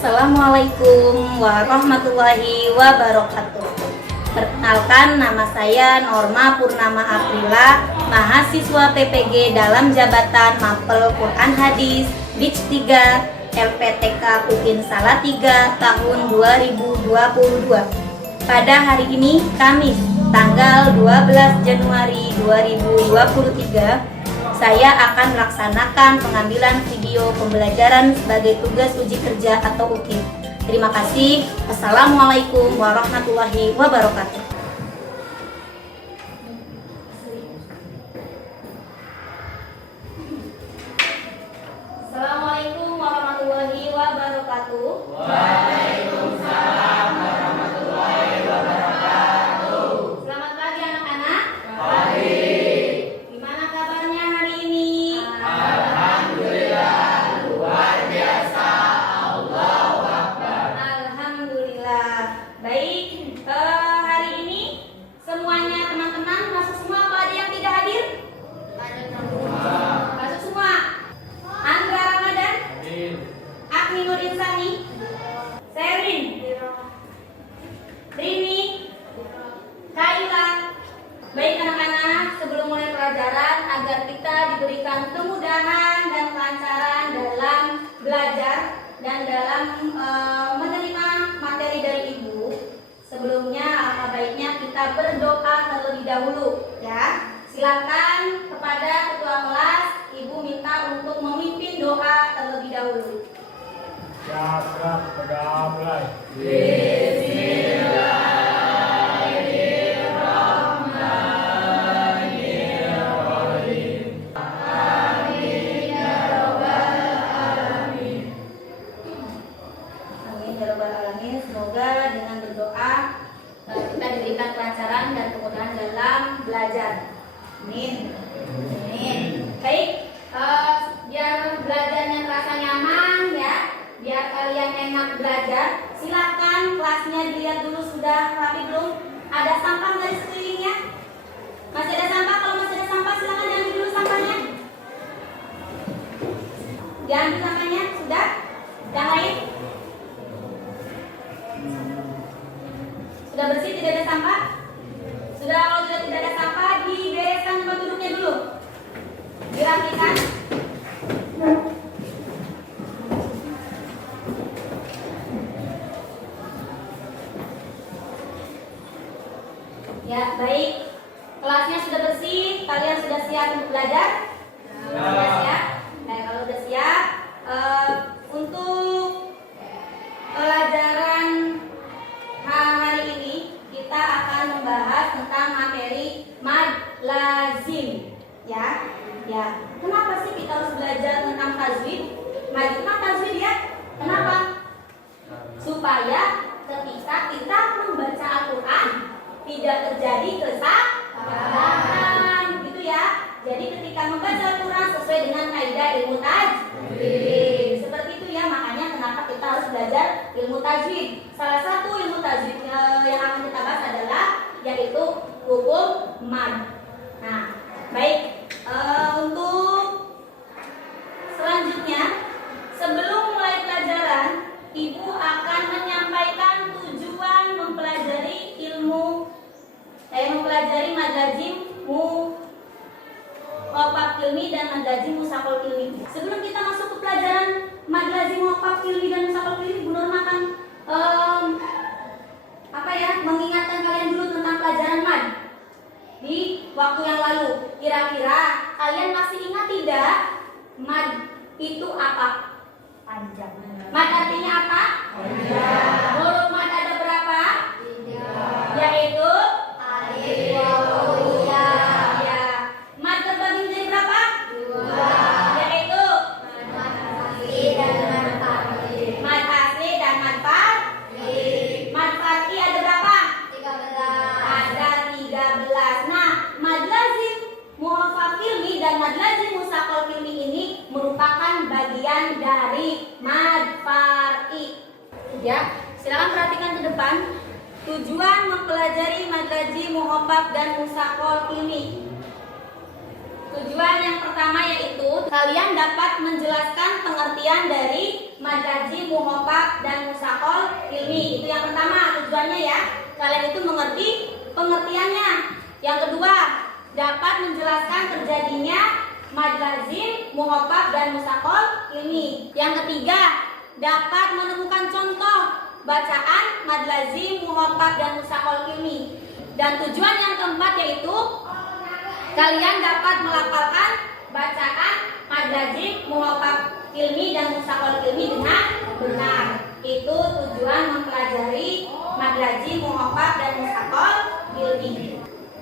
Assalamualaikum warahmatullahi wabarakatuh. Perkenalkan, nama saya Norma Purnama Aprila, mahasiswa PPG dalam jabatan Mapel Quran Hadis Batch 3 LPTK UIN Salatiga tahun 2022. Pada hari ini, Kamis, tanggal 12 Januari 2023, saya akan melaksanakan pengambilan video pembelajaran sebagai tugas uji kerja atau UKIP. Terima kasih. Assalamualaikum warahmatullahi wabarakatuh. Assalamualaikum warahmatullahi wabarakatuh. Waalaikumsalam warahmatullahi wabarakatuh. Selamat pagi anak-anak. Pagi. Gimana kabarnya hari ini? Alhamdulillah, luar biasa. Allahu Akbar. Alhamdulillah. Baik, hari ini semuanya teman-teman masuk semua, apa ada yang tidak hadir? Masuk semua. Andra Ramadan, Agni Nur Insani, Serin, Rini, Kaila. Baik anak-anak, sebelum mulai pelajaran, agar kita diberikan kemudahan dan kelancaran dalam belajar dan dalam menerima materi dari Ibu, sebelumnya alangkah baiknya kita berdoa terlebih dahulu, ya. Silakan kepada ketua kelas, Ibu minta untuk memimpin doa terlebih dahulu. Siap, berdoa mulai. Amin ya rabbal alamin. Semoga dengan berdoa kita diberikan kelancaran dan kemudahan dalam belajar. Amin. Amin. Baik, biar belajarnya terasa nyaman ya, biar kalian enak belajar. Silakan kelasnya dilihat dulu sudah rapi belum? Ada sampah dari sekelilingnya? Masih ada sampah? Kalau masih ada sampah silakan diambil dulu sampahnya. Diambil sampahnya, sudah? Yang lain? Sudah bersih, tidak ada sampah? Sudah, kalau sudah tidak ada sampah, dibereskan tempat duduknya dulu. Dirapikan. Ya, baik. Kelasnya sudah bersih, kalian sudah siap untuk belajar? Sudah siap? Nah, kalau sudah siap, untuk pelajaran hari ini kita akan membahas tentang materi mad lazim, ya. Ya, kenapa sih kita harus belajar tentang tajwid? Mad itu kan tajwid ya. Kenapa? Supaya ketika kita membaca Al-Quran tidak terjadi kesalahan, gitu ya. Jadi ketika membaca Al-Quran sesuai dengan kaidah ilmu tajwid. Seperti itu ya, makanya kenapa kita harus belajar ilmu tajwid. Salah satu ilmu tajwid yang akan kita bahas adalah yaitu hukum mad. Nah, baik. Untuk selanjutnya, sebelum mulai pelajaran, Ibu akan menyampaikan tujuan mempelajari mempelajari mad lazim, muqaffaf ilmi dan mad lazim musaqal ilmi. Sebelum kita masuk ke pelajaran mad lazim, muqaffaf ilmi dan musaqal ilmi, Bu Norma akan mengingatkan kalian dulu tentang pelajaran mad di waktu yang lalu. Kira-kira kalian masih ingat tidak mad itu apa? Panjang. Mad artinya apa? Panjang. Huruf mad ada berapa? 3. Yaitu alif, waw, ya. Ya. Mad terbagi menjadi berapa? 2. Yaitu mad asli dan mad far'i. Mad asli dan mad far'i. Mad far'i ada berapa? 13. Ada 13. Nah, mad lazim, muqaffaf ilmi dan mad lazim musaqal ilmi ini merupakan bagian dari mad far'i. Ya, silakan perhatikan ke depan. Tujuan mempelajari mad lazim, muqaffaf dan musaqal ilmi. Tujuan yang pertama yaitu kalian dapat menjelaskan pengertian dari mad lazim, muqaffaf dan ilmi. Itu yang pertama tujuannya ya. Kalian itu mengerti pengertiannya. Yang kedua, dapat menjelaskan terjadinya mad lazim, muhoffaf dan mustaqol ilmi. Yang ketiga, dapat menemukan contoh bacaan mad lazim, muhoffaf dan mustaqol ilmi. Dan tujuan yang keempat yaitu kalian dapat melafalkan bacaan mad lazim, muhoffaf ilmi dan mustaqol ilmi dengan benar. Itu tujuan mempelajari mad lazim, muhoffaf dan mustaqol ilmi.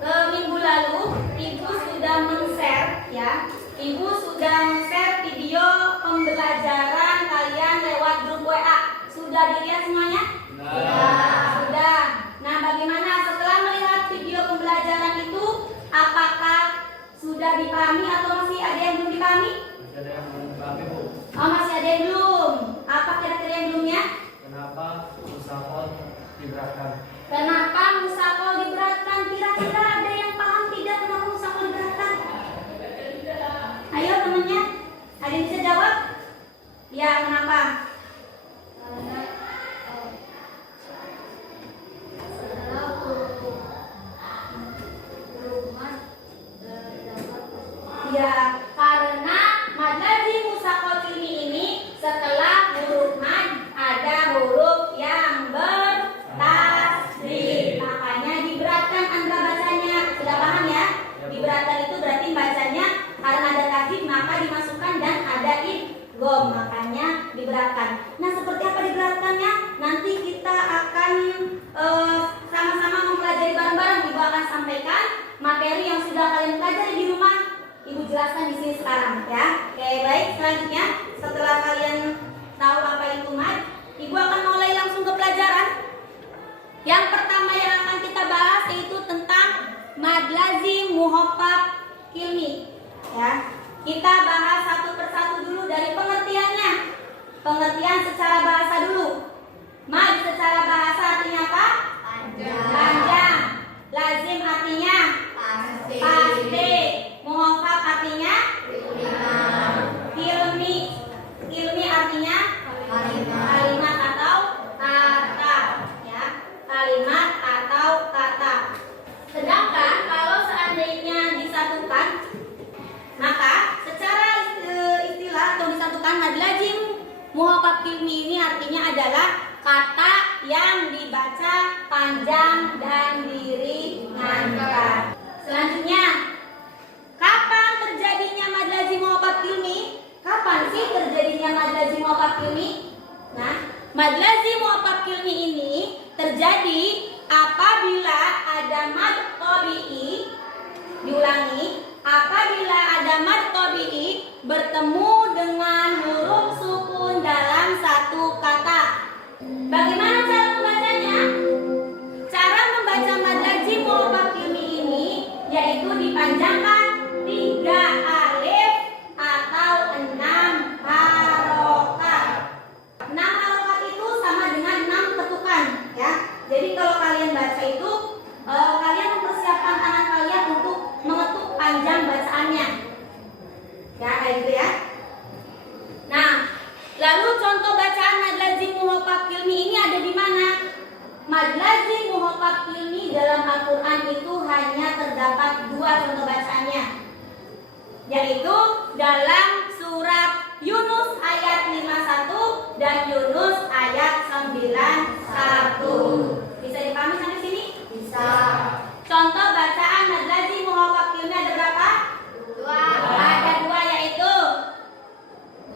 Minggu lalu Ibu sudah men-share ya. Ibu sudah men-share video pembelajaran kalian lewat grup WA. Sudah dilihat semuanya? Ya, sudah. Nah, bagaimana setelah melihat video pembelajaran itu, apakah sudah dipahami atau masih ada yang belum dipahami? Masih ada yang belum dipahami, Bu. Oh, masih ada yang belum. Apa kira-kira yang belumnya? Kenapa musafol diberatkan? Kenapa musafol diberatkan? Kira-kira ada yang paham tidak kenapa musafol diberatkan? Ayo temannya, ada yang bisa jawab? Ya, kenapa? Ya, karena mad lazim mustaqol ilmi ini setelah huruf mad ada huruf yang bertasdid. Makanya diberatkan antara bacanya. Sudah paham ya? Diberatkan itu berarti bacanya karena ada tasdid maka dimasukkan dan ada idgham. Makanya diberatkan. Nah, seperti apa diberatkannya? Nanti kita akan sama-sama mempelajari bareng-bareng. Ibu akan sampaikan materi yang sudah kalian pelajari di rumah. Ibu jelaskan di sini sekarang ya. Oke, baik. Selanjutnya setelah kalian tahu apa itu mad, Ibu akan mulai langsung ke pelajaran. Yang pertama yang akan kita bahas yaitu tentang mad lazim, muhoffaf, ilmi. Ya. Kita bahas satu persatu dulu dari pengertiannya. Pengertian secara bahasa dulu. Mad secara bahasa artinya apa? Panjang. Lazim artinya pasti. Muhoffaf artinya ilmi artinya kalimat atau kata ya, kalimat atau kata. Sedangkan kalau seandainya disatukan, maka secara istilah atau disatukan mad lazim muhoffaf ilmi ini artinya adalah kata yang dibaca panjang dan diringankan. Selanjutnya, kapan terjadinya mad lazim muhoffaf ilmi? Kapan sih terjadinya mad lazim muhoffaf ilmi? Nah, mad lazim muhoffaf ilmi ini terjadi apabila ada mad tabi'i. Diulangi, apabila ada mad tabi'i bertemu dengan huruf sukun dalam satu kata. Bagaimana cara membacanya? Cara membaca mad lazim muhoffaf ilmi ini yaitu dipanjangkan 3 alif atau 6 harokat. 6 harokat itu sama dengan 6 ketukan ya. Jadi kalau kalian baca itu kalian mempersiapkan tangan kalian untuk mengetuk panjang bacaannya. Ya, kayak gitu ya. Nah, lalu contoh bacaan mad lazim muhoffaf ilmi ini ada di mana? Mad lazim muhoffaf ilmi dalam Al-Quran itu hanya terdapat 2 contoh bacaannya, yaitu dalam surat Yunus ayat 51 dan Yunus ayat 91. Bisa dipahami sampai sini? Bisa. Contoh bacaan mad lazim muhoffaf ilmi ada berapa? 2. Ada 2 yaitu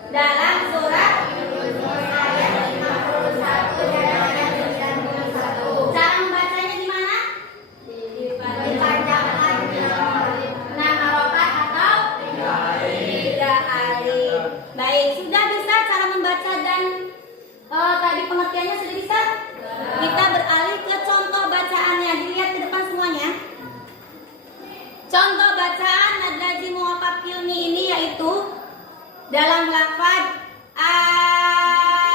dalam surat Yunus ayat 51 dan ayat 91. Cara membacanya gimana? Dipanjangkan 6 harokat atau 3 alif. Baik, sudah bisa cara membaca dan tadi pengertiannya sudah bisa? Kita beralih ke contoh bacaannya. Dilihat ke depan semuanya. Contoh bacaan mad lazim muhoffaf ilmi ini yaitu dalam lafaz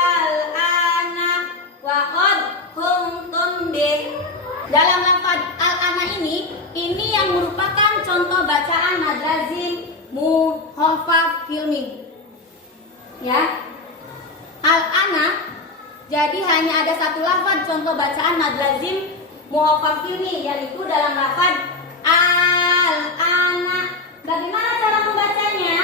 al-ana wa qad kuntum bih. Dalam lafaz al-ana ini yang merupakan contoh bacaan mad lazim muhoffaf ilmi. Ya. Al-ana Jadi hanya ada satu lafaz contoh bacaan mad lazim muhafaf ini, yaitu dalam lafaz al-ana. Bagaimana cara membacanya?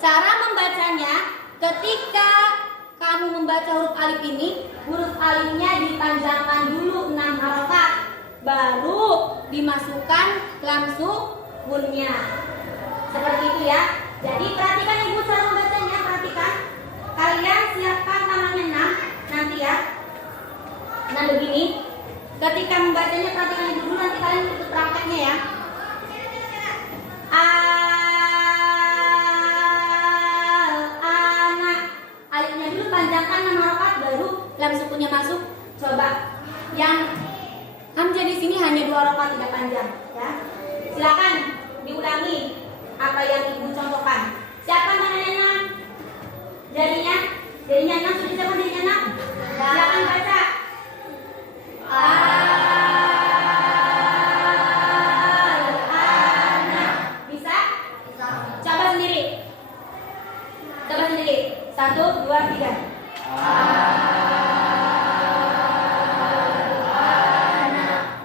Cara membacanya ketika kamu membaca huruf alif ini, huruf alifnya dipanjangkan dulu 6 harokat, baru dimasukkan langsung bunnya. Seperti itu ya. Jadi perhatikan ibu cara membacanya, perhatikan. Kalian siapkan tangannya 6 nanti ya. Nah begini. Ketika membacanya perhatikan ibu dulu, nanti kalian ikut prakteknya ya. Al-ana. Alifnya dulu panjangkan 6 harokat, baru lam sukunnya masuk. Coba. Yang hamzah di sini hanya 2 harokat, tidak panjang ya. Silakan diulangi apa yang ibu contohkan. Siapa tangannya 6? Jadinya 6 sudah siapa jadinya 6? Silakan baca. Al-ana. Bisa? Coba sendiri. 1, 2, 3. Al-ana.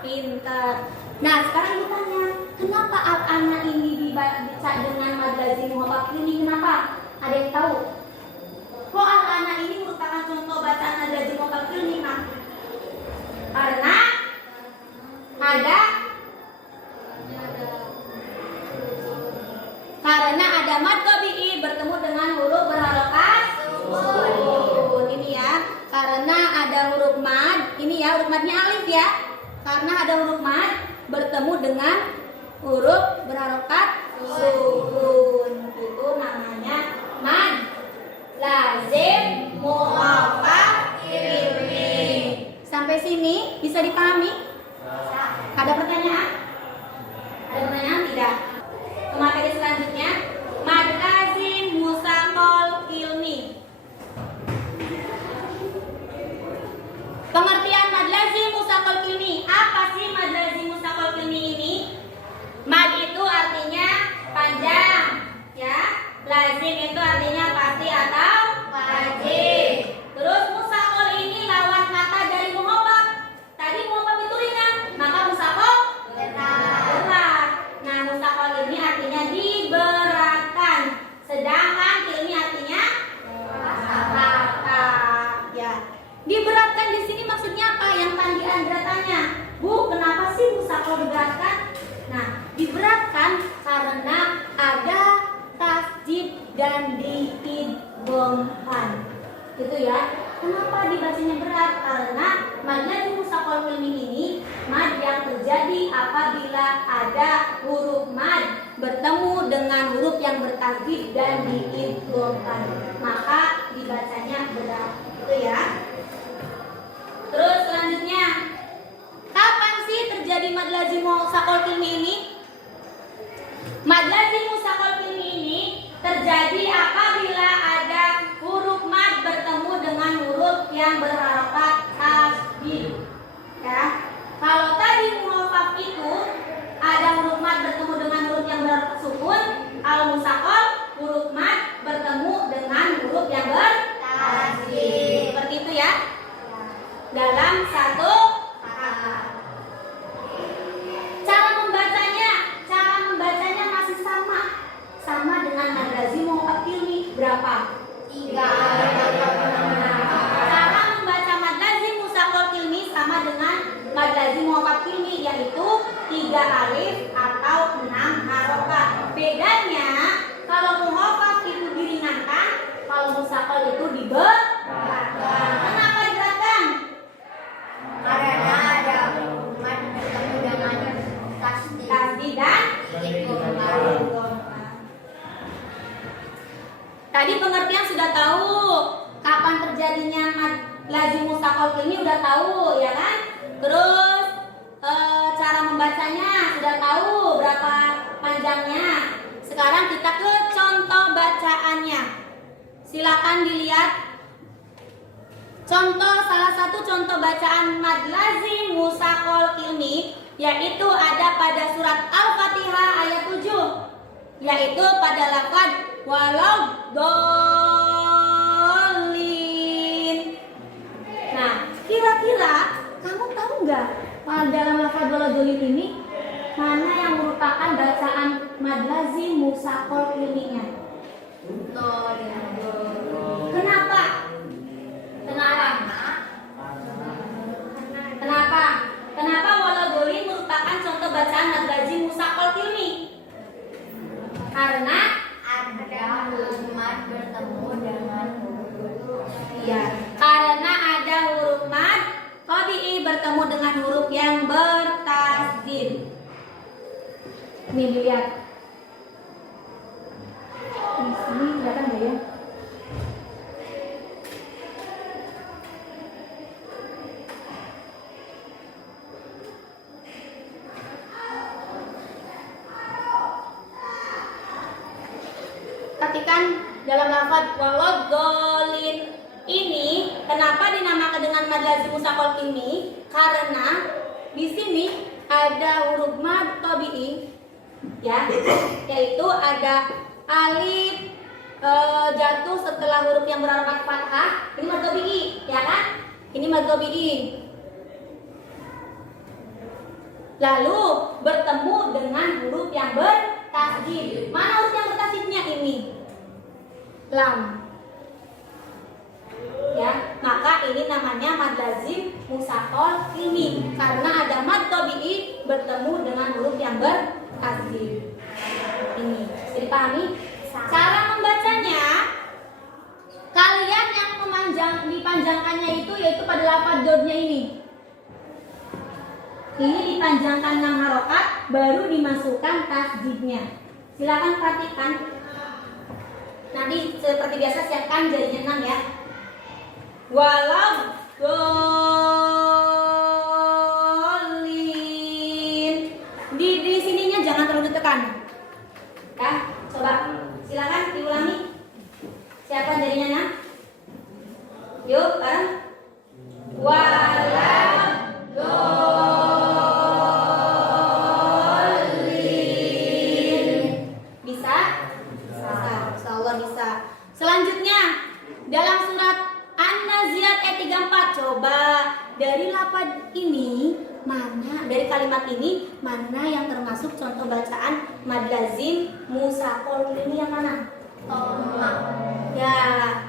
Pintar. Nah sekarang ibu tanya, kenapa al-ana ini dibaca dengan mad lazim muhafaf ini? Kenapa? Ada yang tahu? Kok al-ana ini merupakan contoh bacaan mad lazim muhafaf ini, Mak? Karena ada mad tabi'i bertemu dengan huruf berharokat sukun. Ini ya, karena ada huruf mad, ini ya huruf madnya alif ya. Karena ada huruf mad bertemu dengan huruf berharokat sukun, itu namanya mad lazim muhafaf ilmi. Sampai sini bisa dipahami? Ada pertanyaan? Ada pertanyaan tidak? Ke materi selanjutnya, mad lazim musaqal ilmi. Pengertian mad lazim musaqal ilmi. Apa sih mad lazim musaqal ilmi ini? Mad itu artinya panjang, ya. Lazim itu artinya pasti atau wajib. Terus musaqal ini lawan kata dari muhafaf. Tadi muhafaf itu ringan, maka musaqal berat. Nah, musaqal ini artinya diberatkan. Sedangkan ilmi artinya berat. Ya. Diberatkan di sini maksudnya apa? Yang tadi Andra tanya, Bu, kenapa sih musaqal diberatkan? Nah, diberatkan karena ada tasjid dan diidghamkan. Gitu ya. Kenapa dibacanya berat? Karena mad lazim musaqal ilmi ini mad yang terjadi apabila ada huruf mad bertemu dengan huruf yang bertasjid dan diidghamkan. Maka dibacanya berat. Gitu ya. Terus selanjutnya, kapan sih terjadi mad lazim musaqal ilmi ini? Mad lazim musaqal ilmi ini terjadi apabila ada huruf mad bertemu dengan huruf yang berharokat tasdid. Ya. Kalau tadi muhafaf itu ada huruf mad bertemu dengan huruf yang berharokat sukun, al musaqal huruf mad bertemu dengan huruf yang bertasdid. Seperti itu ya. Dalam satu kata. Cara membacanya masih sama dengan mad lazim muhafaf ilmi. Berapa? 3. Cara membaca mad lazim musaqal ilmi sama dengan mad lazim muhafaf ilmi, yaitu 3 alif atau 6 harokat. Bedanya kalau muhafaf itu diringankan, kalau musaqal itu diberatkan. Kenapa diberatkan? Karena ada mad bertemu dengan tasdid dan idgham. Tadi pengertian sudah tahu, kapan terjadinya mad lazim musaqal ilmi udah tahu ya kan? Terus cara membacanya sudah tahu berapa panjangnya. Sekarang kita ke contoh bacaannya. Silakan dilihat. Salah satu contoh bacaan mad lazim musaqal ilmi yaitu ada pada surat Al-Fatihah ayat 7, yaitu pada lafaz walau dolin. enggak? Dalam lafaz waladolin ini mana yang merupakan bacaan mad lazim musaqal ilminya? Kenapa? Kenapa waladolin merupakan contoh bacaan mad lazim musaqal ilmi? Karena ada huruf mad bertemu dengan huruf ya, karena ada huruf mad tabi'i bertemu dengan huruf yang bertasdid. Ini dilihat. Di sini kelihatan nggak ya? Perhatikan dalam lafaz waladolin ini kenapa dinamakan dengan mad lazim musaqal ilmi? Karena di sini ada huruf mad tabi'i, ya, yaitu ada alif jatuh setelah huruf yang berharakat fathah. Ini mad tabi'i, ya kan? Ini mad tabi'i. Lalu bertemu dengan huruf yang bertasdid. Mana huruf yang bertasdidnya ini? Lam. Ya, maka ini namanya mad lazim musaqal ilmi karena ada mad tabi'i bertemu dengan huruf yang bertasdid. Ini bisa dipahami? Cara membacanya, kalian yang dipanjangkannya itu yaitu pada lafaz dodnya ini. Ini dipanjangkan 6 harokat, baru dimasukkan tasdidnya. Silakan perhatikan. Nanti seperti biasa siapkan jarinya 6 ya. Waladolin. Di sininya jangan terlalu ditekan. Ya, coba silakan diulangi. Siapkan jarinya 6. Yuk, bareng. Waladolin. Bisa? Bisa. Insyaallah bisa. Selanjutnya dalam surat An-Naziat ayat 34, coba dari lafaz ini mana, dari kalimat ini mana yang termasuk contoh bacaan mad lazim musaqal ini yang mana? Ya,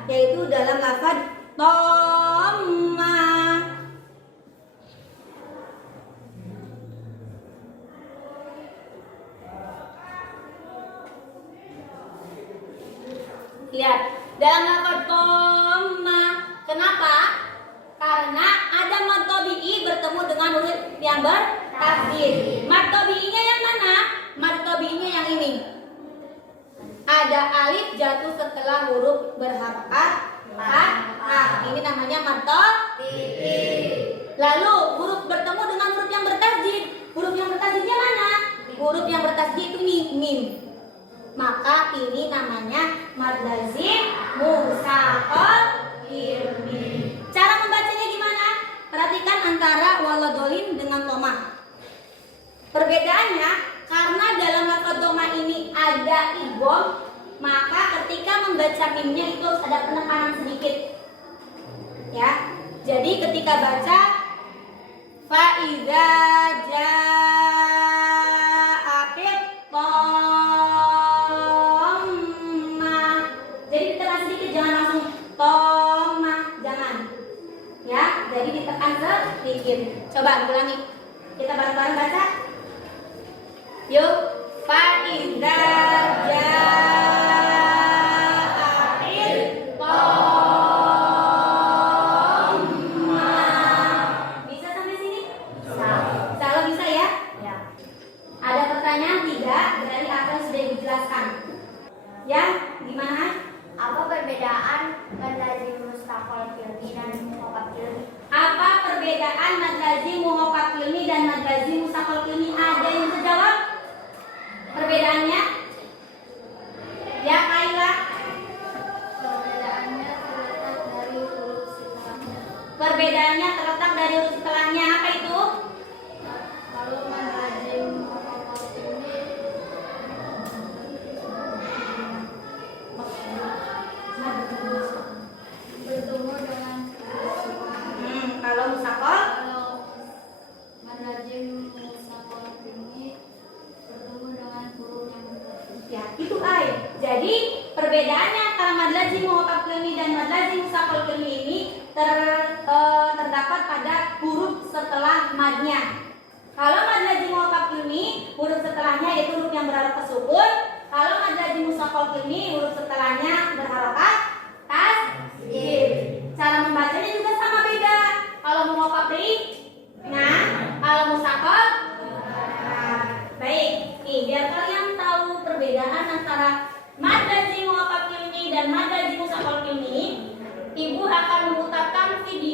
yaitu dalam lafaz thamma. Lihat, dalam lafaz thamma. Kenapa? Karena ada mad tabi'i bertemu dengan huruf yang bertasdid. Mad tabi'inya yang mana? Mad tabi'inya yang ini. Ada alif jatuh setelah huruf berharakat fathah. Ini namanya mad tabi'i. Lalu huruf bertemu dengan huruf yang bertasdid. Huruf yang bertasdidnya mana? Huruf yang bertasdid itu mim. Maka ini namanya mad lazim musaqal ilmi. Cara membacanya gimana? Perhatikan antara waladolin dengan toma. Perbedaannya karena dalam lafaz toma ini ada idgham, maka ketika membaca mimnya itu harus ada penekanan sedikit. Ya. Jadi ketika baca fa iza ja'at thamma. Jadi ditekan sedikit, jangan langsung thamma, jangan. Ya, jadi ditekan sedikit. Coba ulangi. Kita bareng-bareng baca. Yuk, fa iza ja'at thamma. Bisa sampai sini? Bisa. Kalau bisa ya? Ya. Ada pertanyaan tidak dari apa yang sudah dijelaskan? Ya, gimana? Apa perbedaan mad lazim musaqal ilmi dan muqaffaf ilmi? Apa perbedaan mad lazim muqaffaf ilmi dan mad lazim musaqal ilmi? Ada yang bisa jawab? Perbedaannya? Ya, Kaila. Perbedaannya terletak dari huruf setelahnya. Perbedaannya terletak dari huruf setelahnya. Apa itu? Kalau mad lazim muqaffaf ilmi bertemu dengan Kalau musaqal kalau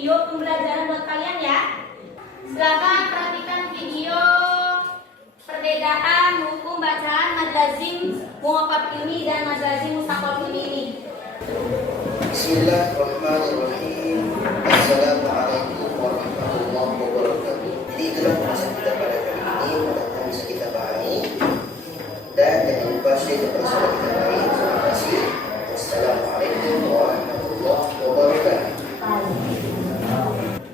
video pembelajaran buat kalian ya. Silakan perhatikan video perbedaan hukum bacaan mad lazim muwaffaq ilmi dan mad lazim mustaqil ilmi ini. Bismillahirrahmanirrahim. Assalamualaikum warahmatullahi wabarakatuh. Jadi itulah pembahasan kita pada kali ini, mudah-mudahan bisa kita pahami dan jangan lupa share kepada saudara kita lain. Terima kasih. Assalamualaikum warahmatullahi wabarakatuh.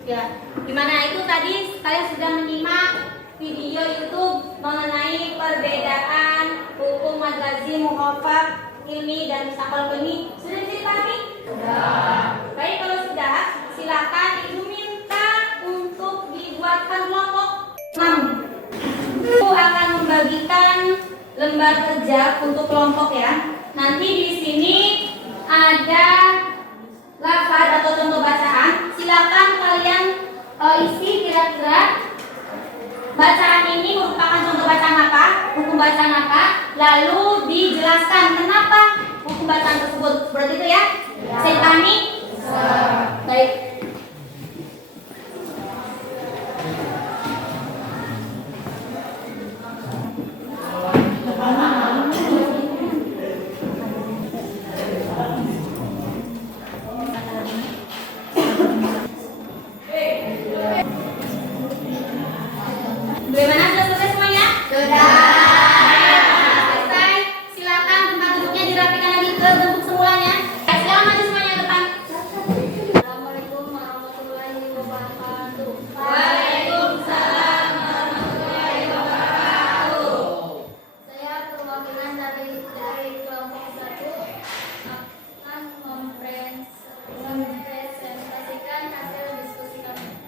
Ya, gimana itu tadi kalian sudah menyimak video YouTube mengenai perbedaan hukum mad lazim muwaffaq ilmi dan mustaqil ilmi. Sudah bisa dipahami? Sudah. Baik, kalau sudah, silakan Ibu minta untuk dibuatkan kelompok 6. Ibu akan membagikan lembar kerja untuk kelompok ya. Nanti di sini ada lafaz atau contoh bacaan. Silakan kalian isi kira-kira bacaan ini merupakan contoh bacaan apa, hukum bacaan apa, lalu dijelaskan kenapa hukum bacaan tersebut. Berarti itu ya? Bisa dipahami? Baik. Bagaimana, sudah selesai semuanya? Sudah. Selesai. Silakan tempat duduknya dirapikan lagi ke bentuk semulanya. Silakan maju semuanya ke depan. Assalamualaikum warahmatullahi wabarakatuh. Waalaikumsalam warahmatullahi wabarakatuh. Saya perwakilan dari kelompok 1 akan mempresentasikan hasil diskusi kami.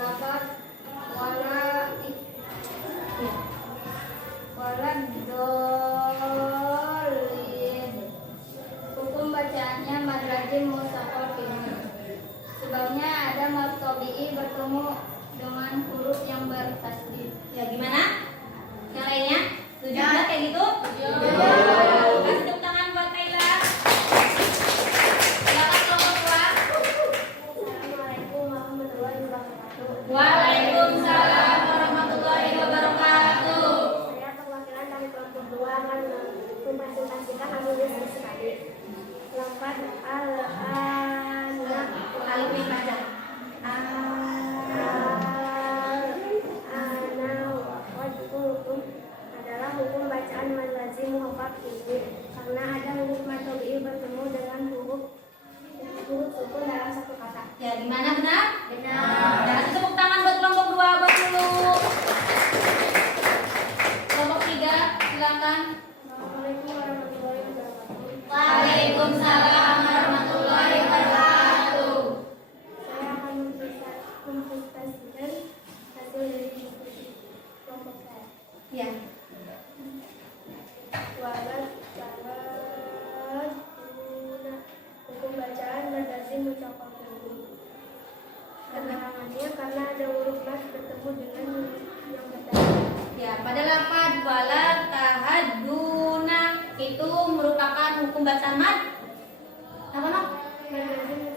Lafaz waladolin. Hukum bacaannya mad lazim mustaqil ilmi. Sebabnya ada mad tabi'i bertemu dengan huruf yang bertasdid. Ya, gimana? Yang lainnya? Setuju nggak kayak gitu? Kasih tepuk tangan buat Kayla. Silakan kelompok 2. Assalamualaikum warahmatullahi wabarakatuh. Waalaikumsalam warahmatullahi wabarakatuh. Saya perwakilan dari kelompok 2 akan mempresentasikan hasil diskusi kami. Lafaz al-anak Alifnya baca. hukum adalah hukum bacaan mad lazim muwaffaq ilmi karena ada huruf mad tabi'i bertemu dengan huruf sukun dalam satu kata. Ya, gimana, benar? Benar. Ya, kasih tepuk tangan buat kelompok 2 buat dulu. Kelompok 3, silakan. Assalamualaikum warahmatullahi wabarakatuh. Waalaikumsalam warahmatullahi wabarakatuh. Saya akan mempresentasikan hasil dari diskusi kelompok saya. Ya. Hukum bacaan mad lazim mustaqil ilmi. Keterangannya karena ada huruf mad bertemu dengan huruf yang bertasdid. Ya, pada lafaz wala tahaduna itu merupakan hukum bacaan mad. Apa, Nok?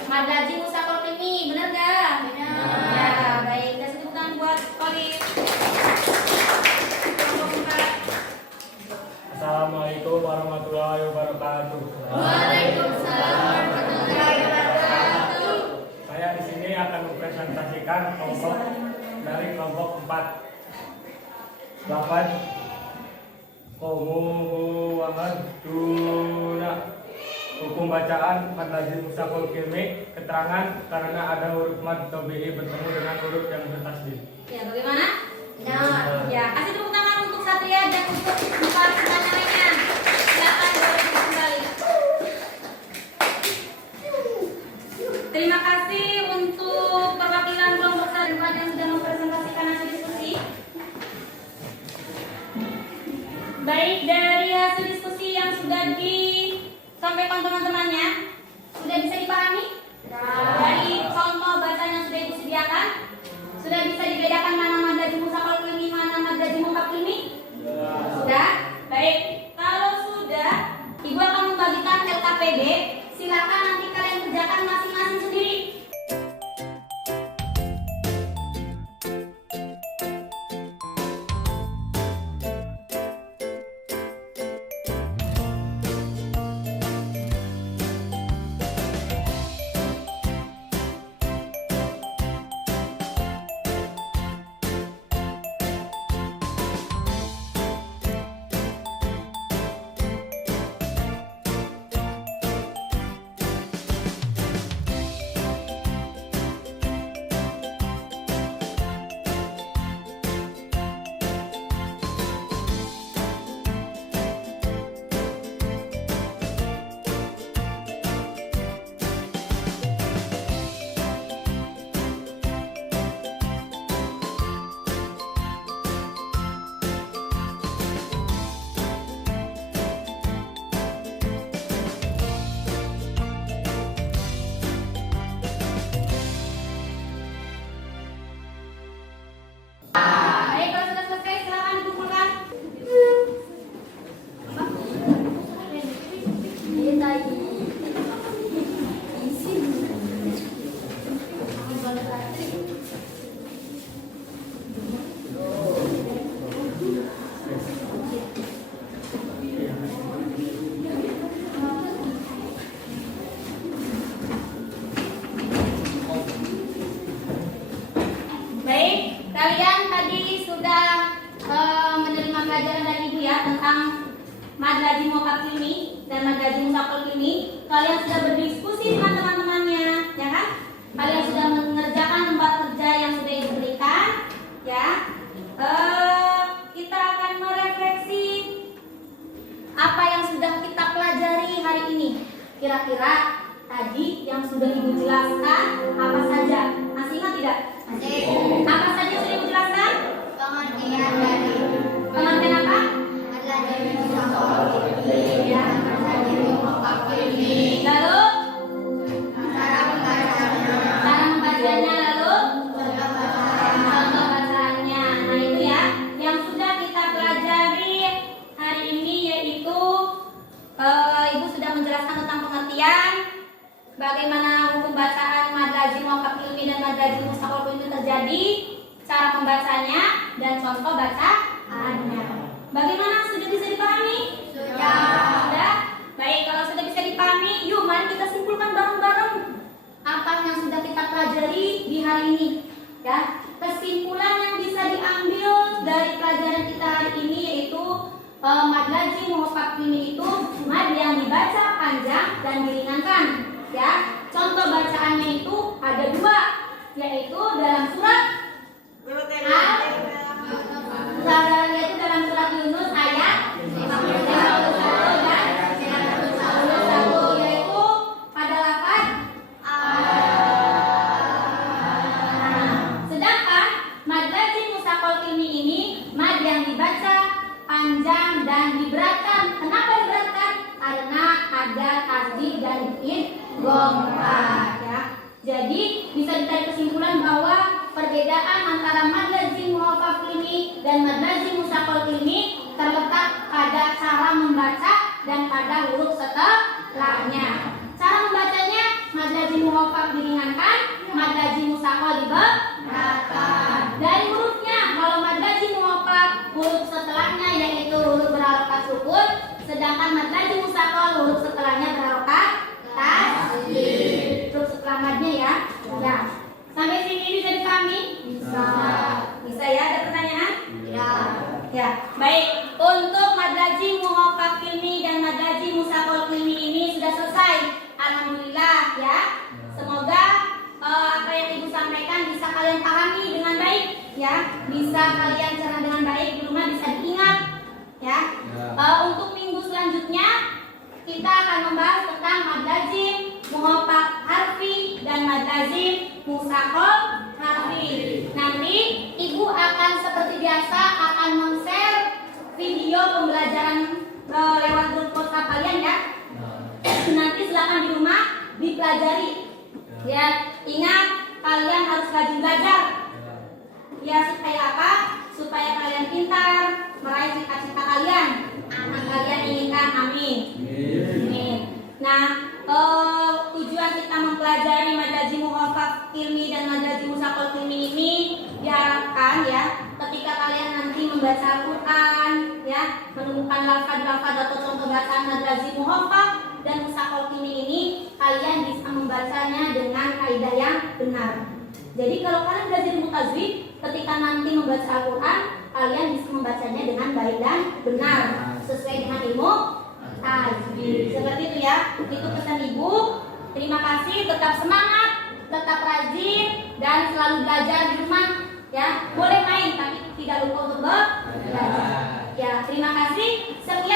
Mad lazim mustaqil ilmi, benar enggak? Benar. Ya, baik. Kasih tepuk tangan buat Olive. Kelompok 4. Assalamualaikum warahmatullahi wabarakatuh. Waalaikumsalam warahmatullahi wabarakatuh. Saya di sini akan mempresentasikan kelompok dari kelompok 4. Lafaz qawmuhu wa maduna. Hukum bacaan mad lazim mustaqil ilmi, keterangan karena ada huruf mad tabi'i bertemu dengan huruf yang bertasdid. Ya, bagaimana? Benar. Ya, kasih tepuk tangan untuk Satria dan untuk 4 rekan lainnya. Silakan boleh duduk kembali. Terima kasih untuk perwakilan kelompok 1 yang sudah mempresentasikan hasil diskusi. Baik, dari hasil diskusi yang sudah disampaikan teman-temannya, sudah bisa dipahami? Dari contoh bacaan yang sudah Ibu sediakan, sudah bisa dibedakan mana mad lazim mustaqil ilmi, mana mad lazim muwaffaq ilmi? Sudah? Baik, kalau sudah, Ibu akan membagikan LKPD. Silakan dan Mad Lazim Mustaqol Ilmi, kalian sudah berdiskusi dengan teman-temannya, ya kan? Kalian sudah mengerjakan tempat kerja yang sudah diberikan, ya. Kita akan merefleksi apa yang sudah kita pelajari hari ini. Kira-kira tadi yang sudah Ibu jelaskan apa saja? Masih ingat tidak? Masih. Apa saja yang sudah Ibu jelaskan? Pengertian dari Pengertian apa? Mad Lazim Mustaqol Ilmi dan Mad Lazim Muhaqqaq Ilmi. Lalu Cara membacanya. cara membacanya, lalu contoh bacaannya. Nah itu ya yang sudah kita pelajari hari ini, yaitu Ibu sudah menjelaskan tentang pengertian, bagaimana hukum bacaan Mad Lazim Muhaqqaq Ilmi dan Mad Lazim Mustaqol Ilmi terjadi, cara membacanya, dan contoh bacaannya. Bagaimana, sudah bisa dipahami? Sudah. Baik, kalau sudah bisa dipahami, yuk mari kita simpulkan bareng-bareng apa yang sudah kita pelajari di hari ini. Ya, kesimpulan yang bisa diambil dari pelajaran kita hari ini yaitu Mad Lazim Muhaqqaq Ilmi itu mad yang dibaca panjang dan diringankan. Ya, contoh bacaannya itu ada dua, yaitu dalam surat yaitu dalam surat Yunus ayat 51 dan 51, yaitu pada lafaz sedangkan Mad Lazim Mustaqol Ilmi ini mad yang dibaca panjang dan diberatkan. Kenapa diberatkan? Karena ada tasdid dan idgham, ya. Jadi bisa ditarik kesimpulan bahwa perbedaan antara Mad Lazim Muhaqqaq Ilmi dan Mad Lazim Mustaqol Ilmi terletak pada cara membaca dan pada huruf setelahnya. Cara membacanya, Mad Lazim Muhaqqaq diringankan, Mad Lazim Mustaqol diberatkan. Dari hurufnya, kalau Mad Lazim Muhaqqaq huruf setelahnya yaitu huruf berharokat sukun, sedangkan Mad Lazim Mustaqol huruf setelahnya berharokat tasdid. Huruf setelah madnya ya. Ya. Sampai sini bisa dipahami? Bisa. Bisa ya? Ada pertanyaan? Ya. Ya. Baik. Untuk Mad Lazim Muhaqqaq Ilmi dan Mad Lazim Mustaqol Ilmi ini sudah selesai. Alhamdulillah ya. Semoga apa yang Ibu sampaikan bisa kalian pahami dengan baik ya. Bisa kalian cerna dengan baik, di rumah bisa diingat ya. Untuk minggu selanjutnya kita akan membahas tentang Mad Lazim Muhaqqaq Harfi dan Mad Lazim Mustaqol Harfi. Nanti Ibu akan seperti biasa akan men-share video pembelajaran lewat grup WhatsApp kalian ya. Nanti silakan di rumah dipelajari. Ya, ingat kalian harus rajin belajar. Ya, supaya apa? Supaya kalian pintar, meraih cita-cita kalian. Yang kalian inginkan. Amin. Amin. Nah, tujuan kita mempelajari Mad Lazim Muhaqqaq Ilmi dan Mad Lazim Mustaqol Ilmi ini diharapkan ya, ketika kalian nanti membaca Al-Quran ya, menemukan lafaz-lafaz atau contoh bacaan Mad Lazim Muhaqqaq dan Mustaqol Ilmi ini, kalian bisa membacanya dengan kaidah yang benar. Jadi kalau kalian belajar ilmu tajwid, ketika nanti membaca Al-Quran, kalian bisa membacanya dengan baik dan benar sesuai dengan ilmu tajwid. Seperti itu ya. Itu pesan Ibu. Terima kasih, tetap semangat, tetap rajin dan selalu belajar di rumah ya. Boleh main tapi tidak lupa untuk belajar. Ya, terima kasih. Sekian